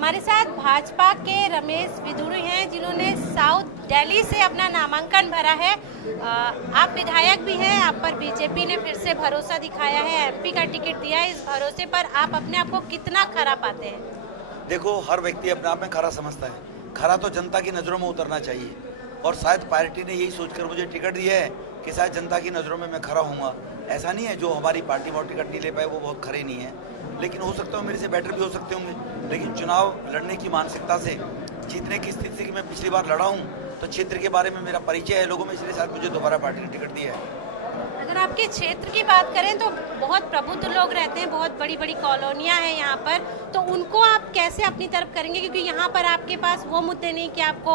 हमारे साथ भाजपा के रमेश विधुड़ी हैं, जिन्होंने साउथ दिल्ली से अपना नामांकन भरा है। आप विधायक भी हैं, आप पर बीजेपी ने फिर से भरोसा दिखाया है, एमपी का टिकट दिया है। इस भरोसे पर आप अपने आप को कितना खरा पाते हैं? देखो, हर व्यक्ति अपने आप में खरा समझता है। खरा तो जनता की नज़रों में उतरना चाहिए, और शायद पार्टी ने यही सोचकर मुझे टिकट दिया है कि शायद जनता की नज़रों में मैं खरा हूँगा। ऐसा नहीं है जो हमारी पार्टी बहुत टिकट नहीं ले पाए वो बहुत खरे नहीं है, लेकिन हो सकता है मेरे से बेटर भी हो सकते होंगे। लेकिन चुनाव लड़ने की मानसिकता से जीतने की स्थिति से कि मैं पिछली बार लड़ा हूँ, तो क्षेत्र के बारे में मेरा परिचय है लोगों में, इसलिए शायद मुझे दोबारा पार्टी ने टिकट दिया है। अगर आपके क्षेत्र की बात करें तो बहुत प्रबुद्ध लोग रहते हैं, बहुत बड़ी बड़ी कॉलोनियां हैं यहाँ पर, तो उनको आप कैसे अपनी तरफ करेंगे? क्योंकि यहाँ पर आपके पास वो मुद्दे नहीं कि आपको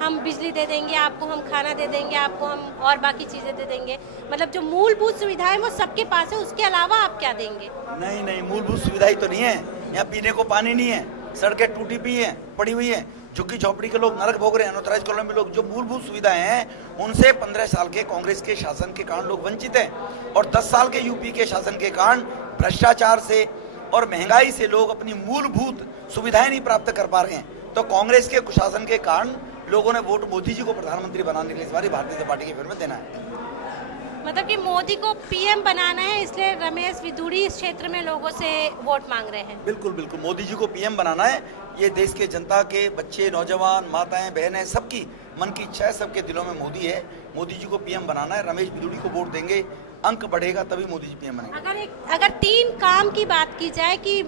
हम बिजली दे देंगे, आपको हम खाना दे देंगे, आपको हम और बाकी चीज़ें दे देंगे। मतलब जो मूलभूत सुविधाएं वो सबके पास है, उसके अलावा आप क्या देंगे? नहीं, मूलभूत सुविधाएं तो नहीं है। यहाँ पीने को पानी नहीं है, सड़कें टूटी पड़ी हुई है, झुग्गी झोपड़ी के लोग नरक भोग रहे हैं, अनऑथराइज्ड कॉलोनी में लोग। जो मूलभूत सुविधाएं हैं उनसे 15 साल के कांग्रेस के शासन के कारण लोग वंचित हैं, और 10 साल के यूपी के शासन के कारण भ्रष्टाचार से और महंगाई से लोग अपनी मूलभूत सुविधाएं नहीं प्राप्त कर पा रहे हैं। तो कांग्रेस के कुशासन के कारण लोगों ने वोट मोदी जी को प्रधानमंत्री बनाने के लिए इस बार भारतीय जनता पार्टी के फेवर में देना है। मतलब कि मोदी को पीएम बनाना है, इसलिए रमेश विधुड़ी इस क्षेत्र में लोगों से वोट मांग रहे हैं। बिल्कुल, मोदी जी को पीएम बनाना है। ये देश के जनता के बच्चे, नौजवान, माताएं, बहनें, सबकी मन की इच्छा है, सबके दिलों में मोदी है। मोदी जी को पीएम बनाना है, रमेश विधुड़ी को वोट देंगे, अंक बढ़ेगा तभी मोदी जी पीएम बनेंगे। अगर 3 काम की बात की जाए कि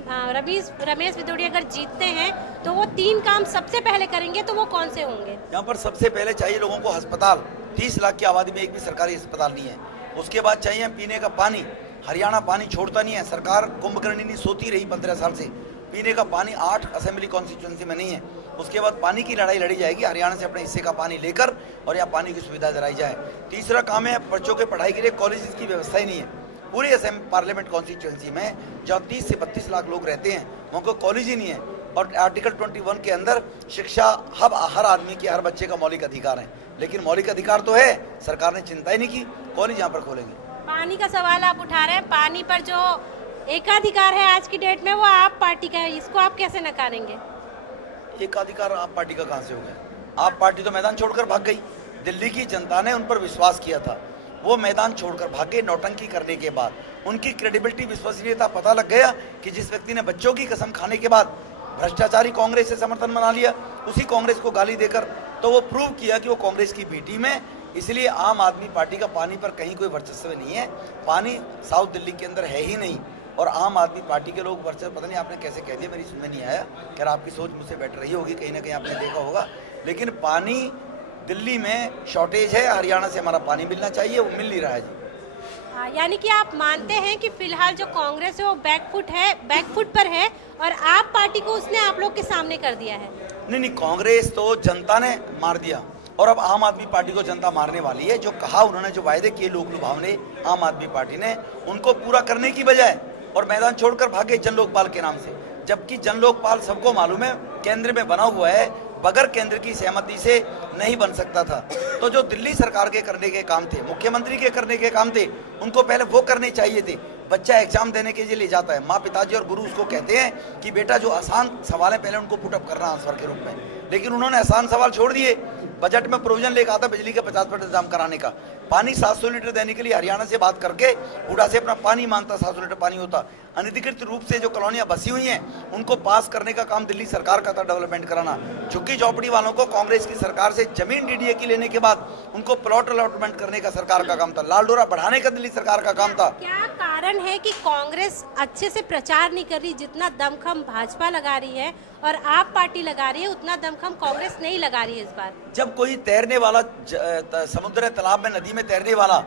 रमेश विधुड़ी अगर जीतते हैं तो वो 3 काम सबसे पहले करेंगे, तो वो कौन से होंगे? यहाँ पर सबसे पहले चाहिए लोगों को अस्पताल। 30 लाख की आबादी में एक भी सरकारी अस्पताल नहीं है। उसके बाद चाहिए पीने का पानी। हरियाणा पानी छोड़ता नहीं है, सरकार कुंभकर्णी नहीं सोती रही 15 साल से। पीने का पानी 8 असेंबली कॉन्स्टिट्यूंसी में नहीं है। उसके बाद पानी की लड़ाई लड़ी जाएगी, हरियाणा से अपने हिस्से का पानी लेकर, और यहाँ पानी की सुविधा दिलाई जाए। तीसरा काम है बच्चों के पढ़ाई के लिए कॉलेज की व्यवस्था ही नहीं है। पूरी असम पार्लियामेंट कॉन्स्टिट्यूंसी में जहाँ 30 से 32 लाख लोग रहते हैं वहाँ को कॉलेज ही नहीं है। और आर्टिकल 21 के अंदर शिक्षा हर आदमी के, हर बच्चे का मौलिक अधिकार है, लेकिन मौलिक अधिकार तो है, सरकार ने चिंता ही नहीं की। कॉलेज यहाँ पर खोलेंगे। पानी का सवाल आप उठा रहे हैं, पानी पर जो एकाधिकार है आज की डेट में वो आप पार्टी का है, इसको आप कैसे नकारेंगे? एकाधिकार आप पार्टी का कहाँ से हो गया? आप पार्टी तो मैदान छोड़कर भाग गई। दिल्ली की जनता ने उन पर विश्वास किया था, वो मैदान छोड़कर भागे। नौटंकी करने के बाद उनकी क्रेडिबिलिटी, विश्वसनीयता पता लग गया कि जिस व्यक्ति ने बच्चों की कसम खाने के बाद भ्रष्टाचारी कांग्रेस से समर्थन बना लिया, उसी कांग्रेस को गाली देकर, तो वो प्रूव किया कि वो कांग्रेस की बी टीम है। इसलिए आम आदमी पार्टी का पानी पर कहीं कोई वर्चस्व नहीं है। पानी साउथ दिल्ली के अंदर है ही नहीं, और आम आदमी पार्टी के लोग वर्चस्व, पता नहीं आपने कैसे कह दिया, मेरी सुनने नहीं आया। खैर, आपकी सोच मुझसे बेटर रही होगी, कहीं ना कहीं आपने देखा होगा। लेकिन पानी दिल्ली में शॉर्टेज है, हरियाणा से हमारा पानी मिलना चाहिए, वो मिल नहीं रहा है जी। यानी कि आप मानते हैं कि फिलहाल जो कांग्रेस है वो बैकफुट पर है, और आप पार्टी को उसने आप लोग के सामने कर दिया है? नहीं, कांग्रेस तो जनता ने मार दिया, और अब आम आदमी पार्टी को जनता मारने वाली है। जो कहा उन्होंने, जो वायदे किए लोक लुभावने आम आदमी पार्टी ने, उनको पूरा करने की बजाय और मैदान छोड़कर भागे जन लोकपाल के नाम से। जबकि जन लोकपाल सबको मालूम है केंद्र में बना हुआ है, बगैर केंद्र की सहमति से नहीं बन सकता था। तो जो दिल्ली सरकार के करने के काम थे, मुख्यमंत्री के करने के काम थे, उनको पहले वो करने चाहिए थे। बच्चा एग्जाम देने के लिए ले जाता है, माँ पिताजी और गुरु उसको कहते हैं कि बेटा जो आसान सवाल है पहले उनको पुटअप करना आंसर के रूप में, लेकिन उन्होंने आसान सवाल छोड़ दिए। बजट में प्रोविजन लेकर आता बिजली का 50% इंतजाम कराने का, पानी 700 लीटर देने के लिए हरियाणा से बात करके हुडा से अपना पानी मांगता, 700 लीटर पानी होता। अनधिकृत रूप से जो कॉलोनियां बसी हुई हैं उनको पास करने का काम दिल्ली सरकार का था, डेवलपमेंट कराना। झुग्गी झोपड़ी वालों को कांग्रेस की सरकार से जमीन डीडीए की लेने के बाद उनको प्लॉट अलॉटमेंट करने का सरकार का काम था। लाल डोरा बढ़ाने का दिल्ली सरकार का काम था। क्या कारण है कि कांग्रेस अच्छे से प्रचार नहीं कर रही? जितना दमखम भाजपा लगा रही है और आप पार्टी लगा रही है, उतना दमखम कांग्रेस नहीं लगा रही है इस बार। जब कोई तैरने वाला समुद्र तालाब में, नदी में तैरने वाला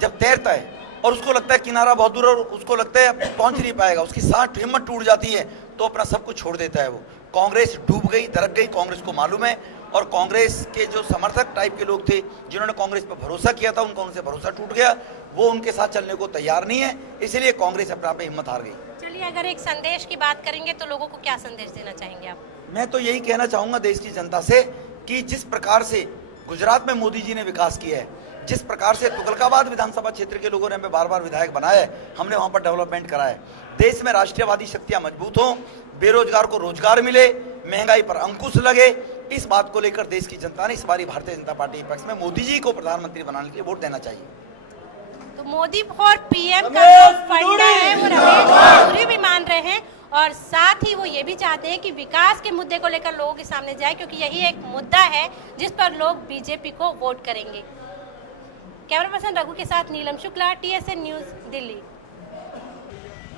जब तैरता है और उसको लगता है किनारा बहुत दूर, और उसको लगता है पहुंच नहीं पाएगा, उसकी सांस हिम्मत टूट जाती है, तो अपना सब कुछ छोड़ देता है वो। कांग्रेस डूब गई, दरक गई, कांग्रेस को मालूम है। और कांग्रेस के जो समर्थक टाइप के लोग थे जिन्होंने कांग्रेस पर भरोसा किया था, उनका उनसे भरोसा टूट गया, वो उनके साथ चलने को तैयार नहीं है, इसलिए कांग्रेस अपने आप हिम्मत हार गई। चलिए, अगर एक संदेश की बात करेंगे तो लोगों को क्या संदेश देना चाहेंगे आप? मैं तो यही कहना चाहूंगा देश की जनता से कि जिस प्रकार से गुजरात में मोदी जी ने विकास किया है, जिस प्रकार से तुगलकाबाद विधानसभा क्षेत्र के लोगों ने हमें बार बार विधायक बनाया है, हमने वहां पर डेवलपमेंट करा है। देश में राष्ट्रीयवादी शक्तियां मजबूत हों, बेरोजगार को रोजगार मिले, महंगाई पर अंकुश लगे। इस बात को लेकर देश की जनता ने इस बारी भारतीय जनता पार्टी के पक्ष में मोदी जी को प्रधानमंत्री बनाने के लिए वोट देना चाहिए। तो मोदी फॉर पीएम का जो फंडा है वो रमेश चौधरी भी मान रहे हैं, और साथ ही वो ये भी चाहते हैं कि विकास के मुद्दे को लेकर लोगों के सामने जाए, क्योंकि यही एक मुद्दा है जिस पर लोग बीजेपी को वोट करेंगे। कैमरा पर्सन रघु के साथ नीलम शुक्ला, TSN न्यूज़, दिल्ली।